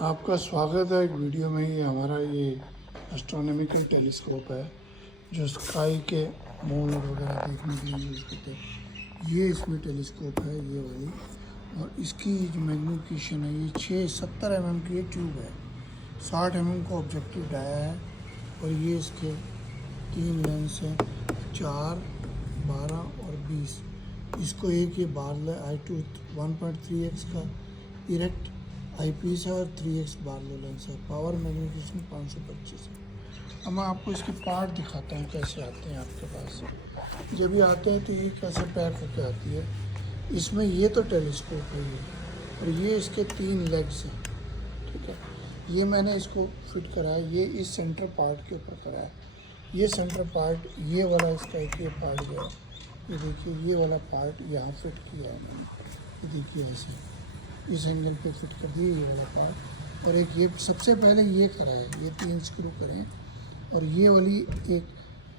आपका स्वागत है एक वीडियो में। ये हमारा ये एस्ट्रोनॉमिकल टेलीस्कोप है जो स्काई के मून वगैरह देखने के लिए यूज़ करते हैं। ये इसमें टेलीस्कोप है ये वाली, और इसकी जो मैग्नीफिकेशन है ये 670 mm की एक ट्यूब है। 60 mm का ऑब्जेक्टिव डाया है, और ये इसके 3 लेंस हैं, 4, 12 और 20। इसको एक ये बारल है i2 1.3x का इरेक्ट आईपीस है, और 3x बारलो लेंस है। पावर मैग्नीफिकेशन 525 है। अब मैं आपको इसके पार्ट दिखाता हूँ कैसे आते हैं आपके पास। जब ये आते हैं तो ये कैसे पैक होकर आती है। इसमें ये तो टेलीस्कोप है ये, और ये इसके 3 लेग्स हैं। ठीक है, ये मैंने इसको फिट करा है, ये इस सेंटर पार्ट के ऊपर करा है। ये सेंटर पार्ट, ये वाला इसका एक ये पार्ट जो है, ये देखिए ये वाला पार्ट यहाँ फिट किया है मैंने। ये देखिए ऐसे इस एंगल पे फिट कर दिए ये वाला पार्ट। और एक ये सबसे पहले ये करा है, ये 3 स्क्रू करें, और ये वाली एक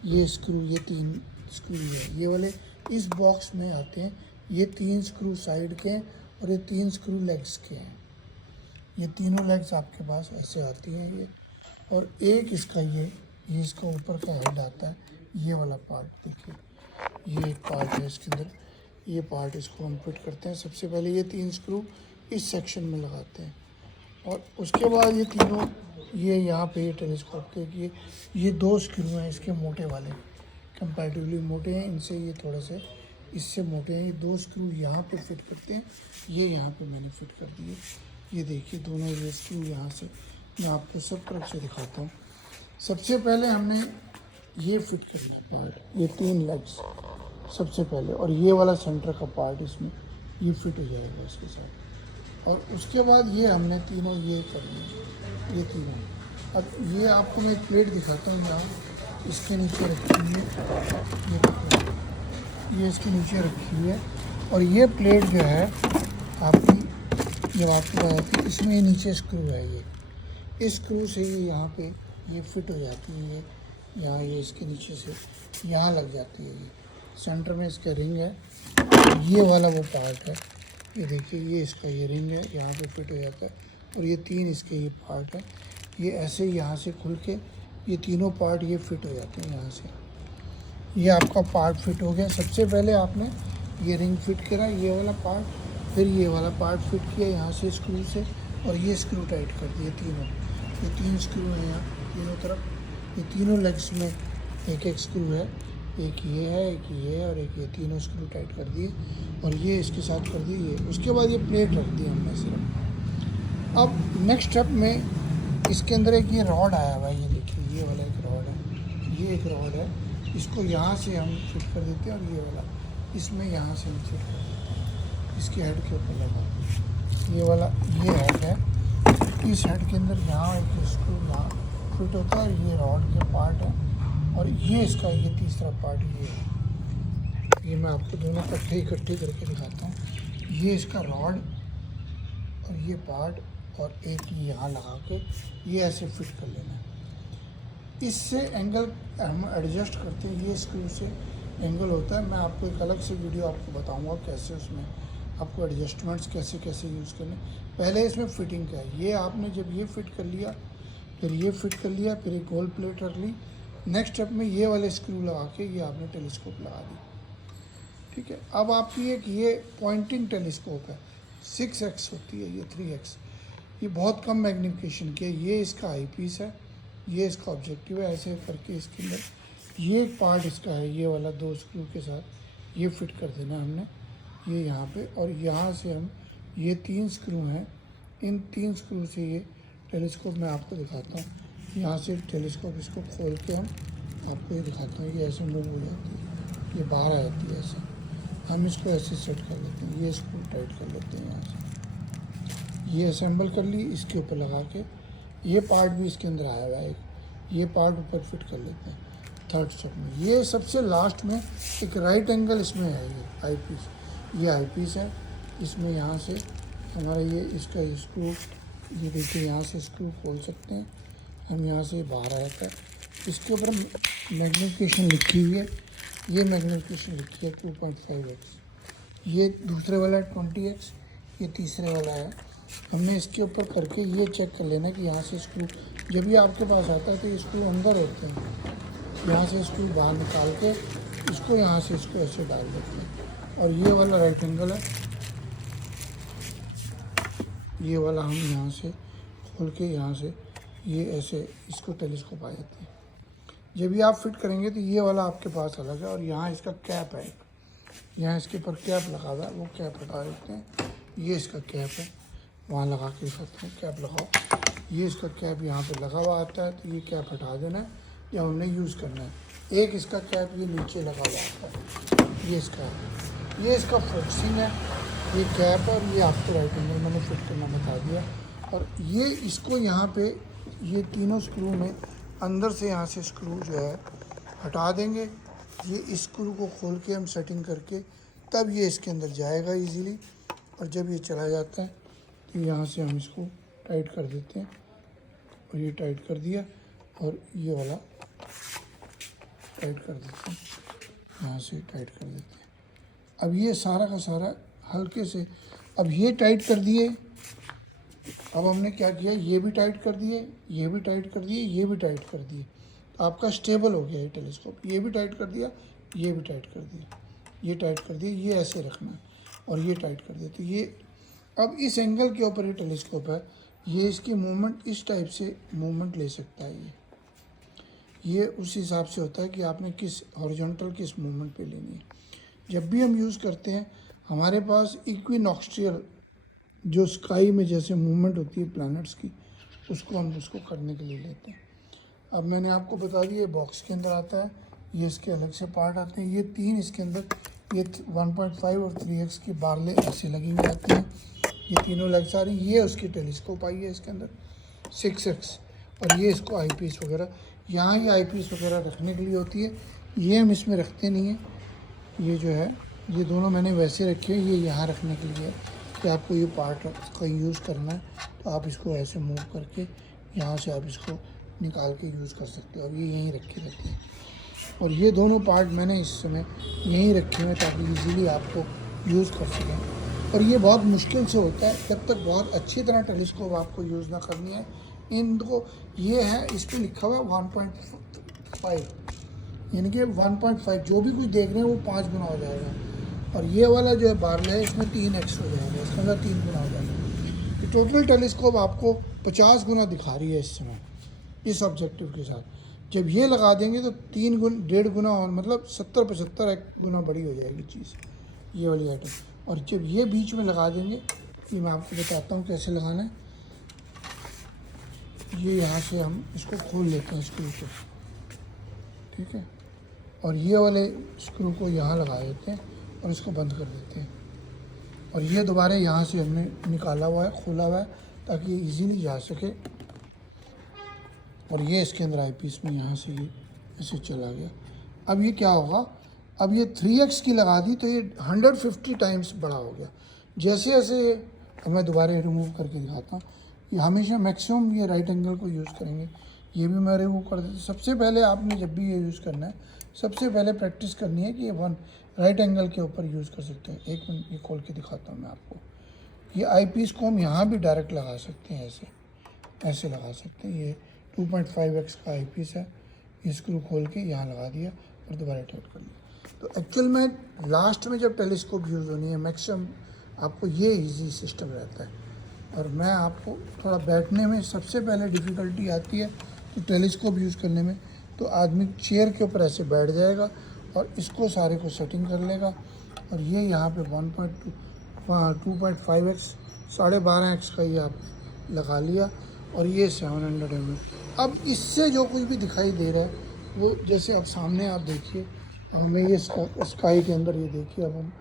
ये स्क्रू, ये 3 स्क्रू है, ये वाले इस बॉक्स में आते हैं। ये 3 स्क्रू साइड के हैं, और ये 3 स्क्रू लेग्स के हैं। ये तीनों लेग्स आपके पास ऐसे आती हैं ये। और एक इसका ये इसका ऊपर का हेड आता है, ये वाला पार्ट देखिए, ये एक पार्ट है इसके अंदर। ये पार्ट इसको हम फिट करते हैं। सबसे पहले ये 3 स्क्रू इस सेक्शन में लगाते हैं, और उसके बाद ये तीनों ये यहाँ पे ये टेलीस्कोप के ये 2 स्क्रू हैं इसके मोटे वाले, कंपैरेटिवली मोटे हैं इनसे, ये थोड़ा से इससे मोटे हैं। ये 2 स्क्रू यहाँ पे फिट करते हैं, ये यहाँ पे मैंने फिट कर दिए। ये देखिए दोनों ये स्क्रू यहाँ से, मैं आपको सब तरफ से दिखाता हूँ। सबसे पहले हमने ये फिट करना है पार्ट, ये 3 लेग्स सबसे पहले, और ये वाला सेंटर का पार्ट इसमें ये फिट हो जाएगा इसके साथ। और उसके बाद ये हमने तीनों ये कर लिए, ये तीनों। अब ये आपको मैं एक प्लेट दिखाता हूँ यहाँ, इसके नीचे रखी हुई है, ये इसके नीचे रखी हुई है। और ये प्लेट जो है आपकी, जब आपके पास आती है, इसमें ये नीचे स्क्रू है, ये इस स्क्रू से ये यहाँ पे ये फिट हो जाती है। ये यहाँ ये इसके नीचे से यहाँ लग जाती है। ये सेंटर में इसका रिंग है, ये वाला वो पार्ट है। ये देखिए ये इसका ये रिंग है, यहाँ पे फिट हो जाता है। और ये 3 इसके ये पार्ट है, ये ऐसे यहाँ से खुल के ये तीनों पार्ट ये फिट हो जाते हैं यहाँ से। ये आपका पार्ट फिट हो गया। सबसे पहले आपने ये रिंग फिट करा, ये वाला पार्ट, फिर ये वाला पार्ट फिट किया यहाँ से स्क्रू से, और ये स्क्रू टाइट कर दिए तीनों। ये 3 स्क्रू हैं यहाँ तीनों तरफ। ये तीनों लेग्स में एक एक स्क्रू है, एक ये है, एक ये है, और एक ये, तीनों स्क्रू टाइट कर दिए, और ये इसके साथ कर दिए ये। उसके बाद ये प्लेट रख दी हमने सिर्फ। अब नेक्स्ट स्टेप में इसके अंदर एक ये रॉड आया हुआ है, ये देखिए ये वाला एक रॉड है, ये एक रॉड है। इसको यहाँ से हम फिट कर देते हैं, और ये वाला इसमें यहाँ से हम फिट कर देते हैं, इसके हेड के ऊपर लगा के। ये वाला ये हेड है, इस हेड के अंदर यहाँ एक स्क्रू यहाँ फिट होता है, ये रॉड के पार्ट है। और ये इसका ये तीसरा पार्ट ये है। ये मैं आपको दोनों इकट्ठे करके दिखाता हूँ। ये इसका रॉड और ये पार्ट, और एक यहाँ लगा के ये ऐसे फिट कर लेना है। इससे एंगल हम एडजस्ट करते हैं, ये स्क्रू से एंगल होता है। मैं आपको एक अलग से वीडियो आपको बताऊंगा कैसे उसमें आपको एडजस्टमेंट्स कैसे कैसे यूज़ करने। पहले इसमें फिटिंग का है, ये आपने जब ये फिट कर लिया, फिर ये फिट कर लिया, फिर एक गोल प्लेट रख ली। नेक्स्ट स्टेप में ये वाले स्क्रू लगा के ये आपने टेलीस्कोप लगा दी। ठीक है, अब आपकी एक ये पॉइंटिंग टेलीस्कोप है, 6x होती है, ये 3x। ये बहुत कम मैग्नीफिकेशन की है। ये इसका आई पीस है, ये इसका ऑब्जेक्टिव है। ऐसे करके इसके अंदर ये एक पार्ट इसका है, ये वाला 2 स्क्रू के साथ ये फिट कर देना हमने, ये यहाँ पे। और यहाँ से हम ये 3 स्क्रू हैं, इन 3 स्क्रू से ये टेलीस्कोप मैं आपको दिखाता हूँ। यहाँ से टेलीस्कोप इसको खोल के हम आपको ये दिखाता हूँ, ये ऐसे मूव हो जाती है, ये बाहर आ जाती है ऐसे। हम इसको ऐसे सेट कर लेते हैं, ये स्क्रू टाइट कर लेते हैं यहाँ से। ये असेंबल कर ली, इसके ऊपर लगा के ये पार्ट भी इसके अंदर आया हुआ है, ये पार्ट ऊपर फिट कर लेते हैं थर्ड स्टेप में। ये सबसे लास्ट में एक राइट एंगल इसमें है, ये आई पीस, ये आई पीस है। इसमें यहाँ से हमारा ये इसका स्क्रू, ये देखिए यहाँ से स्क्रू खोल सकते हैं हम, यहाँ से बाहर आ जाता है। इसके ऊपर मैग्नीफिकेशन लिखी हुई है, ये मैग्नीफिकेशन लिखी है 2.5x। ये दूसरे वाला है 20x, ये तीसरे वाला है हमने इसके ऊपर करके ये चेक कर लेना कि यहाँ से स्क्रू जब भी आपके पास आता है तो ये स्क्रू अंदर होते हैं, यहाँ से स्क्रू बाहर निकाल के इसको यहाँ से इसको ऐसे डाल देते हैं। और ये वाला राइट एंगल है, ये वाला हम यहाँ से खोल के यहाँ से ये ऐसे इसको टेलीस्कोप आ जाती है। जब भी आप फिट करेंगे तो ये वाला आपके पास अलग है। और यहाँ इसका कैप है, यहाँ इसके ऊपर कैप लगा हुआ है, वो कैप हटा देते हैं। ये इसका कैप है, वहाँ लगा के सकते हैं, कैप लगाओ। ये इसका कैप यहाँ पे लगा हुआ आता है, तो ये कैप हटा देना है जब हमने यूज़ करना है। एक इसका कैप ये नीचे लगा हुआ आता है, ये इसका फोकसिंग है, ये कैप है। और ये आपको राइट एंगल मैंने फिट करना बता दिया। और ये इसको यहाँ पे ये तीनों स्क्रू में अंदर से यहाँ से स्क्रू जो है हटा देंगे। ये इस स्क्रू को खोल के हम सेटिंग करके तब ये इसके अंदर जाएगा इजीली। और जब ये चला जाता है तो यहाँ से हम इसको टाइट कर देते हैं। और ये टाइट कर दिया और ये वाला टाइट कर देते हैं, यहाँ से टाइट कर देते हैं। अब ये सारा का सारा हल्के से, अब ये टाइट कर दिए। अब हमने क्या किया, ये भी टाइट कर दिए, ये भी टाइट कर दिए, ये भी टाइट कर दिए। तो आपका स्टेबल हो गया ये टेलीस्कोप। ये भी टाइट कर दिया, ये भी टाइट कर दिया, ये टाइट कर दिया, ये ऐसे रखना है और ये टाइट कर दिया। तो ये अब इस एंगल के ऊपर ये टेलीस्कोप है, ये इसकी मूवमेंट इस टाइप से मूवमेंट ले सकता है। ये उस हिसाब से होता है कि आपने किस हॉरिजॉन्टल किस मूवमेंट पे लेनी है। जब भी हम यूज़ करते हैं हमारे पास इक्विनॉक्स्ट्रियल जो स्काई में जैसे मूवमेंट होती है प्लैनेट्स की, उसको हम उसको करने के लिए लेते हैं। अब मैंने आपको बता दिया, ये बॉक्स के अंदर आता है, ये इसके अलग से पार्ट आते हैं। ये तीन इसके अंदर ये 1.5 और 3x की बारले ऐसे लगी हुई आती हैं, ये तीनों लेग्स आ रही। ये उसकी टेलीस्कोप आई है इसके अंदर 6x। और ये इसको आई पीस वगैरह, यहाँ ये आई पीस वगैरह रखने के लिए होती है। ये हम इसमें रखते नहीं हैं, ये जो है ये दोनों मैंने वैसे रखे हैं, ये यहाँ रखने के लिए कि आपको ये पार्ट का यूज़ करना है तो आप इसको ऐसे मूव करके यहाँ से आप इसको निकाल के यूज़ कर सकते हो। और ये यहीं रखे रहते हैं। और ये दोनों पार्ट मैंने इस समय यहीं रखे हुए ताकि इजीली आपको यूज़ कर सकें। और ये बहुत मुश्किल से होता है जब तक बहुत अच्छी तरह टेलीस्कोप आपको यूज़ ना करनी है। इनको ये है, इस पर लिखा हुआ है 1.5, यानी कि 1.5 जो भी कुछ देख रहे हैं वो 5 गुना हो जाएगा। और ये वाला जो है बारले है इसमें 3x हो जाएगा, इसके अंदर 3 गुना हो जाएगा। तो टोटल टेलीस्कोप आपको 50 गुना दिखा रही है इस समय इस ऑब्जेक्टिव के साथ। जब ये लगा देंगे तो 1.5 गुना और मतलब 70-75 गुना बड़ी हो जाएगी चीज़, ये वाली आइटम। और जब ये बीच में लगा देंगे, ये मैं आपको बताता हूँ कैसे लगाना है। ये यहाँ से हम इसको खोल लेते हैं स्क्रू को, ठीक है। और ये वाले स्क्रू को यहाँ लगा देते हैं और इसको बंद कर देते हैं। और ये दोबारा यहाँ से हमने निकाला हुआ है, खोला हुआ है ताकि इजीली जा सके। और ये इसके अंदर आई पीस में यहाँ से ये ऐसे चला गया। अब ये क्या होगा, अब ये 3x की लगा दी तो ये 150 टाइम्स बड़ा हो गया। जैसे जैसे अब मैं दोबारा रिमूव करके दिखाता हूँ। ये हमेशा मैक्सिमम ये राइट एंगल को यूज़ करेंगे। ये भी मैं रिमूव कर देता। सबसे पहले आपने जब भी ये यूज़ करना है, सबसे पहले प्रैक्टिस करनी है कि ये राइट एंगल के ऊपर यूज़ कर सकते हैं। एक मिनट ये खोल के दिखाता हूँ मैं आपको। ये आई पीस को हम यहाँ भी डायरेक्ट लगा सकते हैं, ऐसे लगा सकते हैं। ये 2.5x का आई पीस है, ये स्क्रू खोल के यहाँ लगा दिया और दोबारा टाइट कर लिया। तो एक्चुअल में लास्ट में जब टेलीस्कोप यूज़ होनी है मैक्सिमम आपको ये इजी सिस्टम रहता है। और मैं आपको थोड़ा बैठने में सबसे पहले डिफ़िकल्टी आती है तो टेलीस्कोप यूज़ करने में, तो आदमी चेयर के ऊपर ऐसे बैठ जाएगा और इसको सारे को सेटिंग कर लेगा। और ये यहाँ पे 2.5x 12.5x का ये आप लगा लिया और ये 700 mm। अब इससे जो कुछ भी दिखाई दे रहा है वो जैसे अब सामने आप देखिए, अब हमें ये स्काई के अंदर ये देखिए, अब हम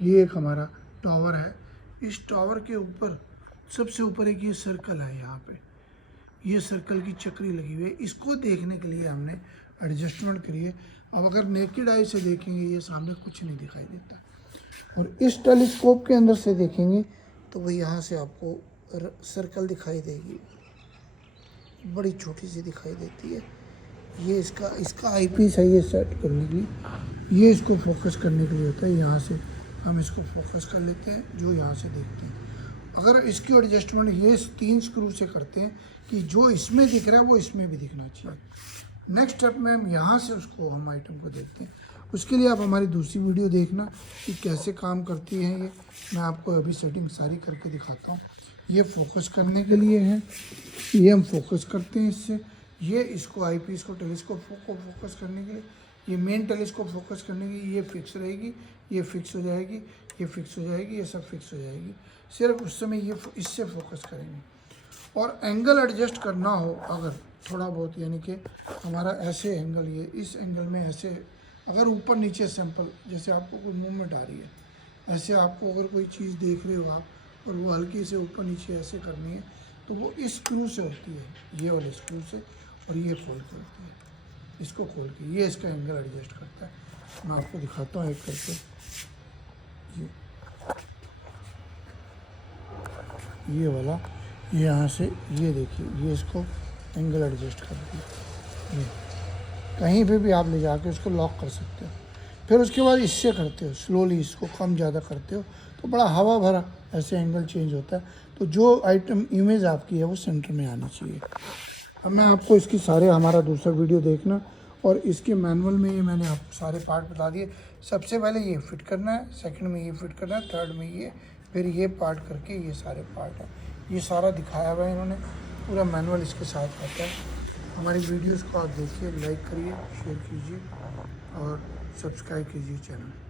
ये एक हमारा टावर है, इस टावर के ऊपर सबसे ऊपर एक ये सर्कल है, यहाँ पे ये सर्कल की चक्री लगी हुई है। इसको देखने के लिए हमने एडजस्टमेंट करी है। अब अगर नेकेड आई से देखेंगे ये सामने कुछ नहीं दिखाई देता, और इस टेलीस्कोप के अंदर से देखेंगे तो वो यहाँ से आपको सर्कल दिखाई देगी, बड़ी छोटी सी दिखाई देती है। ये इसका आई पीस है, ये सेट करने के लिए, ये इसको फोकस करने के लिए होता है। यहाँ से हम इसको फोकस कर लेते हैं जो यहाँ से देखते हैं। अगर इसकी एडजस्टमेंट ये 3 स्क्रू से करते हैं कि जो इसमें दिख रहा है वो इसमें भी दिखना चाहिए। नेक्स्ट स्टेप में हम यहाँ से उसको हम आइटम को देखते हैं। उसके लिए आप हमारी दूसरी वीडियो देखना कि कैसे काम करती है ये। मैं आपको अभी सेटिंग सारी करके दिखाता हूँ। ये फोकस करने के लिए है, ये हम फोकस करते हैं इससे। ये इसको आईपीस को टेलीस्कोप को फोकस करने के लिए, ये मेन टेलीस्कोप फोकस करने के लिए ये फिक्स रहेगी, ये फिक्स हो जाएगी, ये फिक्स हो जाएगी, ये सब फिक्स हो जाएगी। सिर्फ उस समय ये इससे फोकस करेंगे। और एंगल एडजस्ट करना हो अगर थोड़ा बहुत, यानी कि हमारा ऐसे एंगल, ये इस एंगल में ऐसे अगर ऊपर नीचे सैंपल, जैसे आपको कोई मूवमेंट आ रही है, ऐसे आपको अगर कोई चीज़ देख रहे हो आप और वो हल्की से ऊपर नीचे ऐसे करनी है तो वो इस स्क्रू से होती है, ये वाले स्क्रू से, और ये खोल के होती है। इसको खोल के ये इसका एंगल एडजस्ट करता है। मैं आपको दिखाता हूँ एक करके। ये वाला, ये यहाँ से ये देखिए, ये इसको एंगल एडजस्ट कर दिया। ये कहीं पे भी आप ले जाके उसको लॉक कर सकते हो। फिर उसके बाद इससे करते हो, स्लोली इसको कम ज़्यादा करते हो तो बड़ा हवा भरा ऐसे एंगल चेंज होता है। तो जो आइटम इमेज आपकी है वो सेंटर में आनी चाहिए। अब मैं आपको इसकी सारे, हमारा दूसरा वीडियो देखना, और इसके मैनुअल में ये मैंने आपको सारे पार्ट बता दिए। सबसे पहले ये फिट करना है, सेकंड में ये फिट करना है, थर्ड में ये, फिर ये पार्ट करके ये सारे पार्ट हैं। ये सारा दिखाया हुआ है इन्होंने, पूरा मैनुअल इसके साथ आता है। हमारी वीडियोस को आप देखिए, लाइक करिए, शेयर कीजिए और सब्सक्राइब कीजिए चैनल।